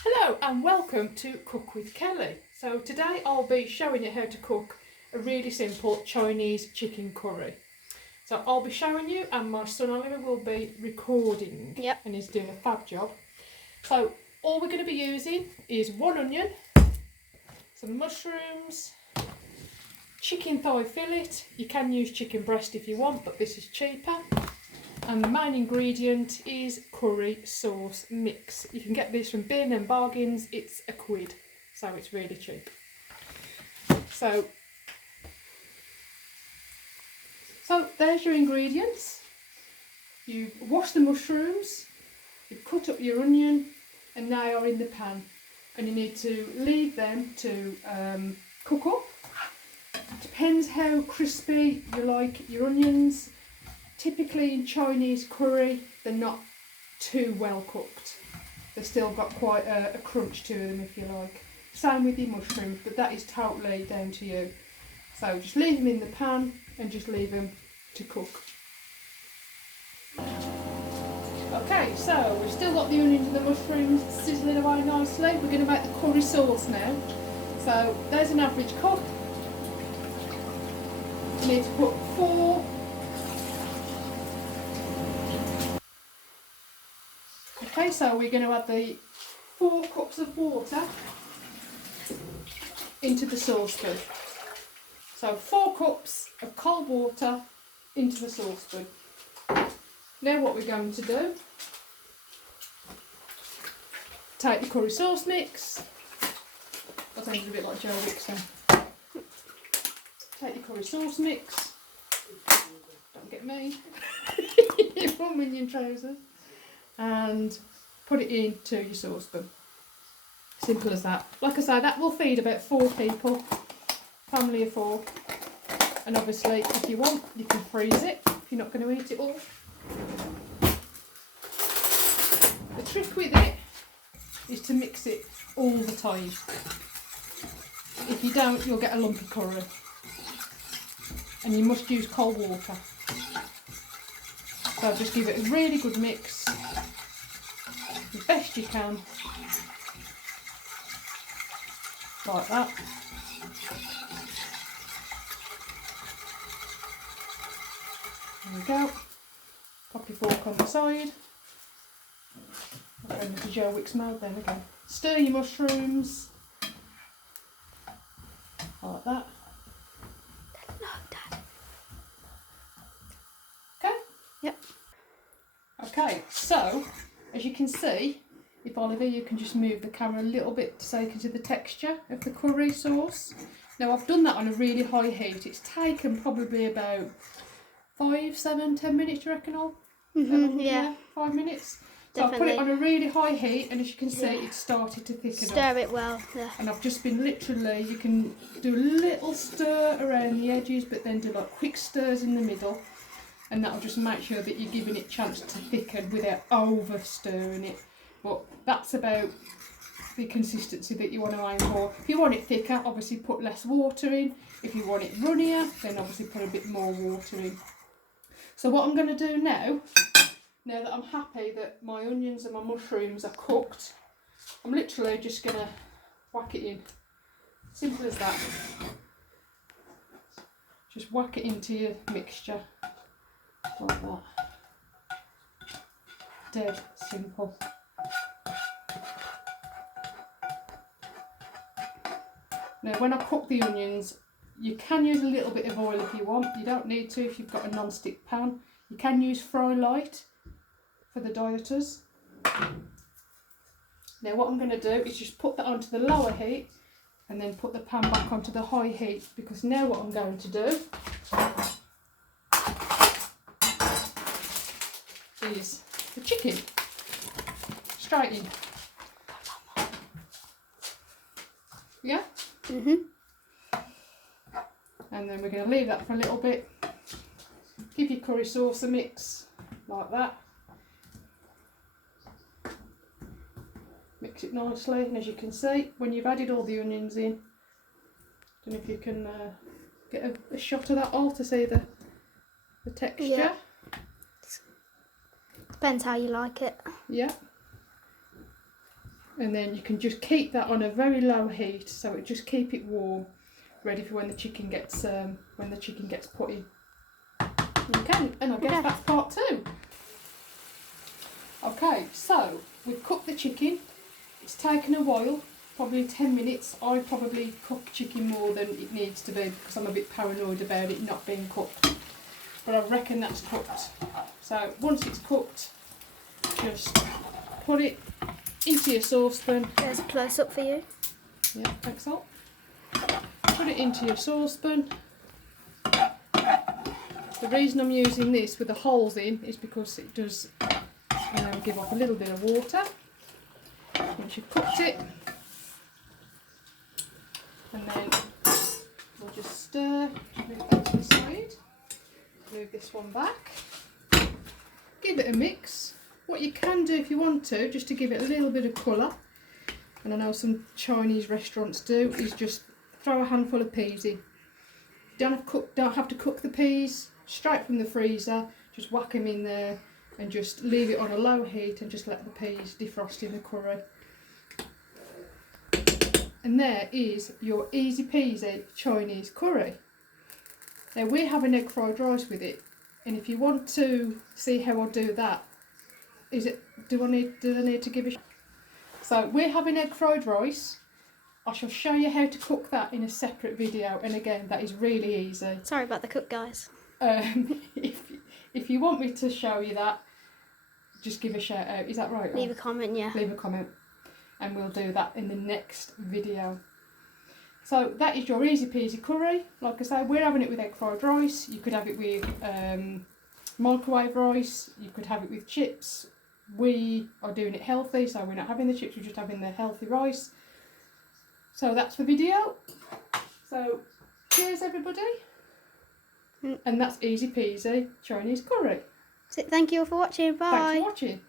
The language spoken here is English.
Hello and welcome to Cook with Kelly. So today I'll be showing you how to cook a really simple Chinese chicken curry. So I'll be showing you and my son Oliver will be recording. Yep. And he's doing a fab job. So all we're going to be using is one onion, some mushrooms, chicken thigh fillet. You can use chicken breast if you want, but this is cheaper. And the main ingredient is curry sauce mix. You can get this from Bin and Bargains. It's £1, so it's really cheap. So there's your ingredients. You wash the mushrooms, you cut up your onion, and they are in the pan. And you need to leave them to cook up. Depends how crispy you like your onions. Typically in Chinese curry, they're not too well cooked. They've still got quite a crunch to them, if you like. Same with your mushrooms, but that is totally down to you. So just leave them in the pan and just leave them to cook. Okay, so we've still got the onions and the mushrooms sizzling away nicely. We're going to make the curry sauce now. So there's an average cup. You need to put 4. Okay, so we're going to add the 4 cups of water into the saucepan. So 4 cups of cold water into the saucepan. Now what we're going to do, take the curry sauce mix. That sounds a bit like Joe Wicks then. Take your curry sauce mix. Don't get me. Your full minion trousers. And put it into your saucepan. Simple as that. Like I say, that will feed about 4 people, family of 4. And obviously, if you want, you can freeze it if you're not going to eat it all. The trick with it is to mix it all the time. If you don't, you'll get a lumpy curry. And you must use cold water. So just give it a really good mix. The best you can, like that. There we go. Pop your fork on the side. I'll go into Joe Wicks mode then again. Stir your mushrooms, like that. Okay? Yep. Okay, so as you can see, if Oliver, you can just move the camera a little bit so you can see the texture of the curry sauce. Now I've done that on a really high heat. It's taken probably about 5, 7, 10 minutes, do you reckon? Yeah. 5 minutes. So Definitely. I put it on a really high heat, and as you can see, it's started to thicken up. Stir it well. Yeah. And I've just been literally, you can do a little stir around the edges, but then do like quick stirs in the middle. And that'll just make sure that you're giving it a chance to thicken without over stirring it. But that's about the consistency that you want to aim for. If you want it thicker, obviously put less water in. If you want it runnier, then obviously put a bit more water in. So what I'm going to do now that I'm happy that my onions and my mushrooms are cooked, I'm literally just going to whack it in. Simple as that. Just whack it into your mixture. Like that. Dead simple. Now when I cook the onions, you can use a little bit of oil if you want. You don't need to if you've got a non-stick pan. You can use fry light for the dieters. Now what I'm going to do is just put that onto the lower heat and then put the pan back onto the high heat, because now what I'm going to do is the chicken straight in. Yeah? And then we're going to leave that for a little bit. Give your curry sauce a mix like that. Mix it nicely, and as you can see, when you've added all the onions in, I don't know if you can get a shot of that all to see the texture. Yeah. Depends how you like it. Yeah. And then you can just keep that on a very low heat, so it just keep it warm, ready for when the chicken gets put in. Okay, and I guess that's part 2. Okay, so we've cooked the chicken. It's taken a while, probably 10 minutes. I probably cook chicken more than it needs to be because I'm a bit paranoid about it not being cooked. But I reckon that's cooked. So once it's cooked, just put it into your saucepan. There's a close up for you. Yeah, thanks all. Put it into your saucepan. The reason I'm using this with the holes in is because it does give off a little bit of water. Once you've cooked it, and then we'll just stir, move that to the side, move this one back, give it a mix. What you can do if you want to, just to give it a little bit of colour, and I know some Chinese restaurants do, is just throw a handful of peas in. Don't have to cook the peas, straight from the freezer, just whack them in there and just leave it on a low heat and just let the peas defrost in the curry. And there is your easy peasy Chinese curry. Now we have an egg fried rice with it, and if you want to see how I do that, do I need to give a so we're having egg fried rice. I shall show you how to cook that in a separate video, and again that is really easy. Sorry about the cook, guys. If you want me to show you that, just give a shout out. Is that right? Leave a comment, yeah. Leave a comment, and we'll do that in the next video. So that is your easy peasy curry. Like I say, we're having it with egg fried rice. You could have it with microwave rice. You could have it with chips. We are doing it healthy, so we're not having the chips, we're just having the healthy rice. So that's the video. So cheers everybody. And that's easy peasy Chinese curry. So thank you all for watching. Bye. Thanks for watching.